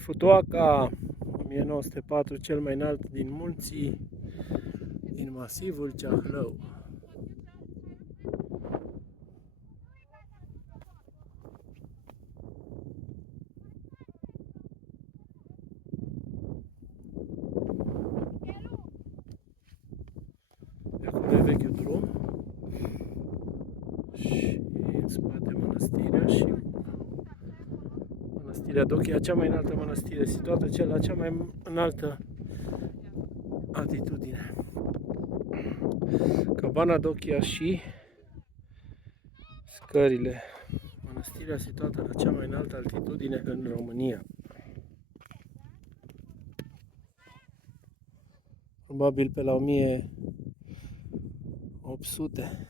Futoaca, 1904, cel mai înalt din munții din masivul Ceahlău. Acolo e vechiul drum și în spate mănăstirea și mănăstirea Dochia, cea mai înaltă mănăstire, situată la cea mai înaltă altitudine. Cabana Dochia și scările. Mănăstirea situată la cea mai înaltă altitudine în România. Probabil pe la 1800